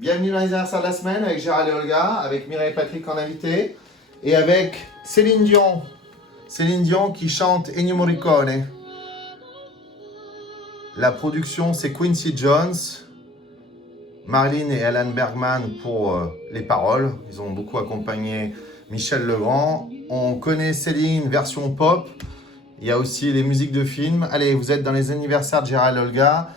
Bienvenue dans les anniversaires de la semaine avec Gérald et Olga, avec Mireille et Patrick en invité, et avec Céline Dion. Céline Dion qui chante Ennio Morricone. La production, c'est Quincy Jones, Marilyn et Alan Bergman pour les paroles. Ils ont beaucoup accompagné Michel Legrand. On connaît Céline version pop. Il y a aussi les musiques de films. Allez, vous êtes dans les anniversaires de Gérald et Olga.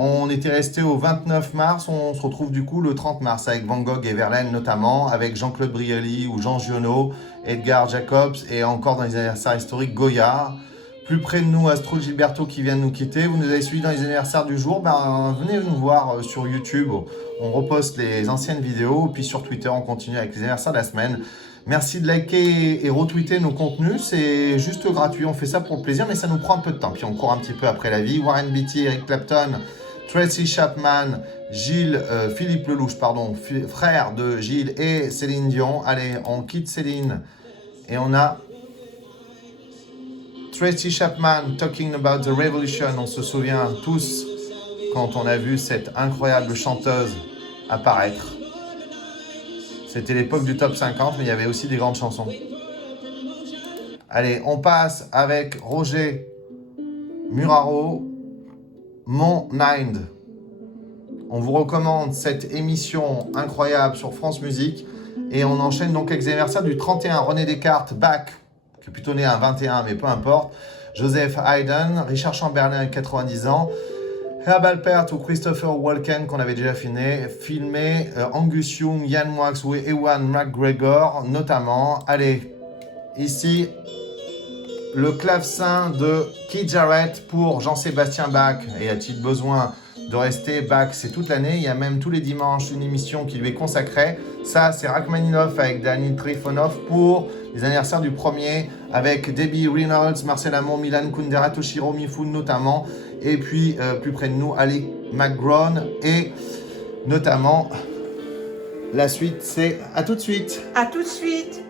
On était resté au 29 mars, on se retrouve du coup le 30 mars avec Van Gogh et Verlaine notamment, avec Jean-Claude Brialy ou Jean Giono, Edgar Jacobs et encore dans les anniversaires historiques Goya. Plus près de nous, Astrud Gilberto qui vient de nous quitter. Vous nous avez suivis dans les anniversaires du jour, venez nous voir sur YouTube. On reposte les anciennes vidéos, puis sur Twitter on continue avec les anniversaires de la semaine. Merci de liker et retweeter nos contenus, c'est juste gratuit, on fait ça pour le plaisir, mais ça nous prend un peu de temps. Puis on court un petit peu après la vie. Warren Beatty, Eric Clapton, Tracy Chapman, Philippe Lelouch, frère de Gilles et Céline Dion. Allez, on quitte Céline et on a Tracy Chapman, Talking About the Revolution. On se souvient tous quand on a vu cette incroyable chanteuse apparaître. C'était l'époque du top 50, mais il y avait aussi des grandes chansons. Allez, on passe avec Roger Muraro, Mon Mind. On vous recommande cette émission incroyable sur France Musique. Et on enchaîne donc avec les anniversaires du 31. René Descartes, Bach, qui est plutôt né un 21, mais peu importe. Joseph Haydn, Richard Chamberlain avec 90 ans. Herb Alpert ou Christopher Walken qu'on avait déjà filmé, Angus Young, Yann Moix ou Ewan McGregor notamment. Allez, ici, le clavecin de Keith Jarrett pour Jean-Sébastien Bach. Et a-t-il besoin de rester Bach? C'est toute l'année, il y a même tous les dimanches une émission qui lui est consacrée. Ça, c'est Rachmaninoff avec Danny Trifonov pour les anniversaires du premier, avec Debbie Reynolds, Marcel Amont, Milan Kundera, Toshiro Mifune notamment. Et puis, plus près de nous, Alec McGraw et notamment, la suite, c'est à tout de suite. À tout de suite.